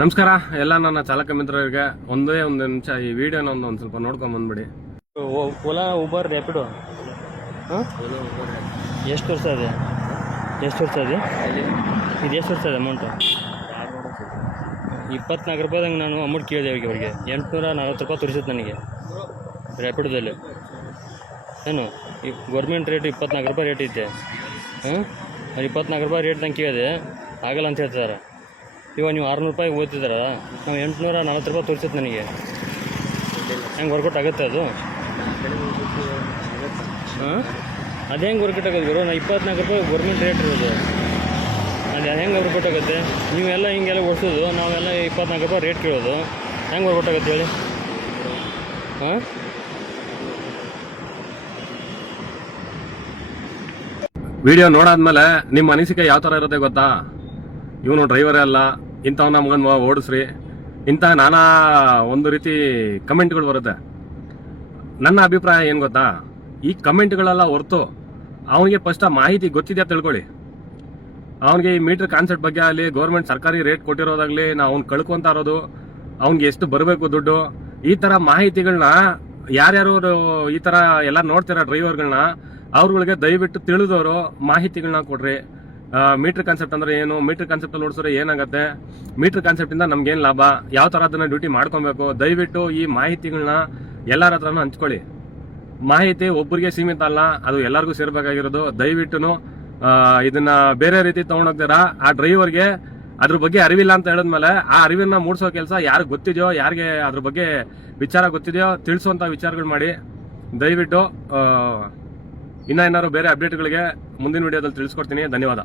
ನಮಸ್ಕಾರ ಎಲ್ಲ ನನ್ನ ಚಾಲಕ ಮಿತ್ರರಿಗೆ ಒಂದೇ ಒಂದು ನಿಮಿಷ ಈ ವಿಡಿಯೋನ ಒಂದು ಸ್ವಲ್ಪ ನೋಡ್ಕೊಂಡು ಬಂದ್ಬಿಡಿ. ಓಲಾ ಉಬರ್ ರ್ಯಾಪಿಡೋ ಎಷ್ಟು ವರ್ಷ ಇದೆ ಇದು ಎಷ್ಟು ವರ್ಷ ಇದೆ ಅಮೌಂಟು? 24 ರೂಪಾಯಿದಂಗೆ ನಾನು ಅಮೌಂಟ್ ಕೇಳಿದೆ ಅವ್ರಿಗೆ 840 ರೂಪಾಯಿ ತೋರಿಸುತ್ತೆ ನನಗೆ ರ್ಯಾಪಿಡೋದಲ್ಲಿ. ಏನು ಈ ಗೌರ್ಮೆಂಟ್ ರೇಟ್ 24 ರೂಪಾಯಿ ರೇಟ್ ಐತೆ. 24 ರೂಪಾಯಿ ರೇಟ್ ನಂಗೆ ಕೇಳಿದೆ, ಆಗಲ್ಲ ಅಂತ ಹೇಳ್ತಿದ್ದಾರೆ. ಇವಾಗ ನೀವು 600 ರೂಪಾಯಿ ಓದ್ತಿದ್ದಾರ, ನಾವು 840 ರೂಪಾಯಿ ತೋರಿಸುತ್ತೆ ನನಗೆ. ಹೆಂಗೆ ವರ್ಕೌಟ್ ಆಗುತ್ತೆ ಅದು? ಅದು ಹೆಂಗೆ ವರ್ಕೌಟ್ ಆಗೋದು ಗುರು? 24 ರೂಪಾಯಿ ಗೌರ್ಮೆಂಟ್ ರೇಟ್ ಇರೋದು, ಅದು ಹೆಂಗೆ ವರ್ಕೌಟ್ ಆಗುತ್ತೆ? ನೀವೆಲ್ಲ ಹಿಂಗೆಲ್ಲ ಓಡಿಸೋದು, ನಾವೆಲ್ಲ 24 ರೂಪಾಯಿ ರೇಟ್ ಕೇಳೋದು, ಹೆಂಗೆ ವರ್ಕೌಟ್ ಆಗುತ್ತೆ ಹೇಳಿ? ವಿಡಿಯೋ ನೋಡಾದ್ಮೇಲೆ ನಿಮ್ಮ ಅನಿಸಿಕೆ ಯಾವ ಥರ ಇರುತ್ತೆ ಗೊತ್ತಾ? ಇವನು ಡ್ರೈವರೇ ಅಲ್ಲ, ಇಂಥವನ್ನ ಮಗನ ಓಡಿಸ್ರಿ, ಇಂಥ ನಾನಾ ಒಂದು ರೀತಿ ಕಮೆಂಟ್ಗಳು ಬರುತ್ತೆ. ನನ್ನ ಅಭಿಪ್ರಾಯ ಏನು ಗೊತ್ತಾ, ಈ ಕಮೆಂಟ್ಗಳೆಲ್ಲ ಹೊರತು ಅವನಿಗೆ ಫಸ್ಟ್ ಆ ಮಾಹಿತಿ ಗೊತ್ತಿದೆಯಾ ತಿಳ್ಕೊಳ್ಳಿ. ಅವನಿಗೆ ಈ ಮೀಟರ್ ಕಾನ್ಸೆಪ್ಟ್ ಬಗ್ಗೆ ಆಗಲಿ, ಗೌರ್ಮೆಂಟ್ ಸರ್ಕಾರಿ ರೇಟ್ ಕೊಟ್ಟಿರೋದಾಗಲಿ, ಅವ್ನು ಕಳ್ಕೊಂತ ಇರೋದು, ಅವ್ನಿಗೆ ಎಷ್ಟು ಬರಬೇಕು ದುಡ್ಡು, ಈ ಥರ ಮಾಹಿತಿಗಳನ್ನ ಯಾರ್ಯಾರು ಈ ಥರ ಎಲ್ಲ ನೋಡ್ತೀರ ಡ್ರೈವರ್ಗಳನ್ನ, ಅವ್ರುಗಳಿಗೆ ದಯವಿಟ್ಟು ತಿಳಿದವರು ಮಾಹಿತಿಗಳನ್ನ ಕೊಡ್ರಿ. ಮೀಟರ್ ಕಾನ್ಸೆಪ್ಟ್ ಅಂದ್ರೆ ಏನು, ಮೀಟರ್ ಕಾನ್ಸೆಪ್ಟ್ ಅಲ್ಲಿ ಓಡಿಸಿದ್ರೆ ಏನಾಗುತ್ತೆ, ಮೀಟರ್ ಕಾನ್ಸೆಪ್ಟ್ ಇಂದ ನಮ್ಗೇನು ಲಾಭ, ಯಾವ ತರ ಅದನ್ನ ಡ್ಯೂಟಿ ಮಾಡ್ಕೊಬೇಕು, ದಯವಿಟ್ಟು ಈ ಮಾಹಿತಿಗಳನ್ನ ಎಲ್ಲರ ಹತ್ರನೂ ಹಂಚ್ಕೊಳ್ಳಿ. ಮಾಹಿತಿ ಒಬ್ಬರಿಗೆ ಸೀಮಿತ ಅಲ್ಲ, ಅದು ಎಲ್ಲರಿಗೂ ಸೇರ್ಬೇಕಾಗಿರೋದು. ದಯವಿಟ್ಟು ಇದನ್ನ ಬೇರೆ ರೀತಿ ತಗೊಂಡೋಗ್ತೀರಾ, ಆ ಡ್ರೈವರ್ಗೆ ಅದ್ರ ಬಗ್ಗೆ ಅರಿವಿಲ್ಲ ಅಂತ ಹೇಳಿದ್ಮೇಲೆ ಆ ಅರಿವನ್ನ ಮೂಡಿಸೋ ಕೆಲಸ ಯಾರಿಗೆ ಗೊತ್ತಿದೆಯೋ, ಯಾರಿಗೆ ಅದ್ರ ಬಗ್ಗೆ ವಿಚಾರ ಗೊತ್ತಿದೆಯೋ ತಿಳಿಸುವಂತ ವಿಚಾರಗಳು ಮಾಡಿ. ದಯವಿಟ್ಟು ಏನಾದ್ರು ಬೇರೆ ಅಪ್ಡೇಟ್ಗಳಿಗೆ ಮುಂದಿನ ವಿಡಿಯೋದಲ್ಲಿ ತಿಳಿಸ್ಕೊಡ್ತೀನಿ. ಧನ್ಯವಾದ.